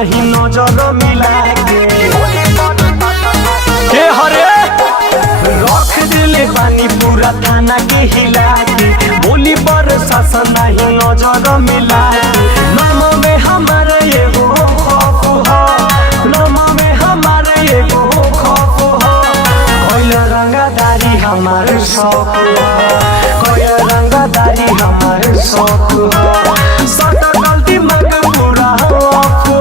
नहीं नजर मिला के हरे रख दिले पानी पूरा थाना के हिला के बोली पर शासन नहीं नजर मिला नाम में हमारे ये हो खौफ हो नाम में हमारे ये हो खौफ हो कोई रंगदारी हमारे शौक कोई रंगदारी हमारे शौक सट गलती मग पूरा ऑफ हो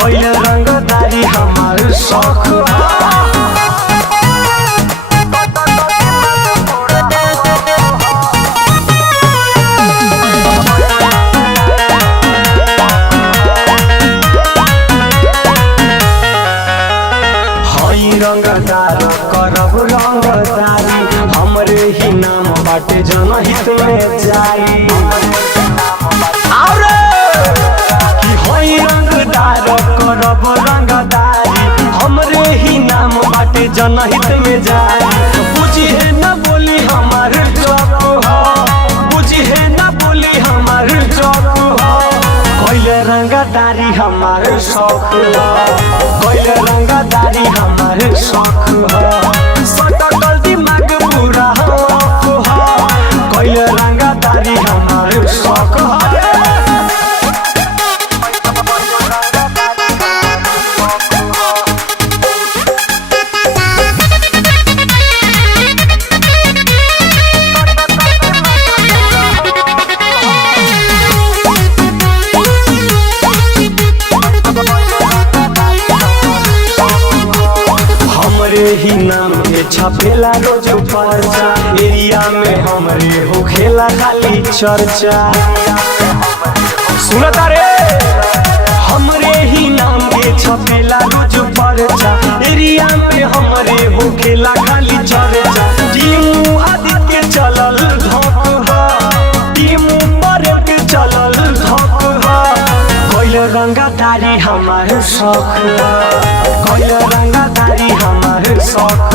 कोई रंगदारी हमारे शौक रंगदार करब रंगदारी हमरे ही नाम बाटे जनहित में जाई कि होई रंगदार करब रंगदारी हमरे ही नाम बाटे जनहित में जाई बुझे न बोली हमार जप हो बुझे न बोली हमार जप हो कोई रंगदारी हमार शौक कोई रंगदारी हमार शौक सटकल दिमाग पूरा हो कोई रंगदारी हमार शौक ही नाम के छपेला रोज पर्चा एरिया में हमरे हो खेला खाली चर्चा सुनता रे हमरे ही नाम के छपेला रोज पर्चा एरिया में हमरे हो खेला खाली चर्चा टीम आदित्य चलल धक टीम पर के चलल धक कोई रंगदारी हमार शौक कोई रंगदारी हमार शौक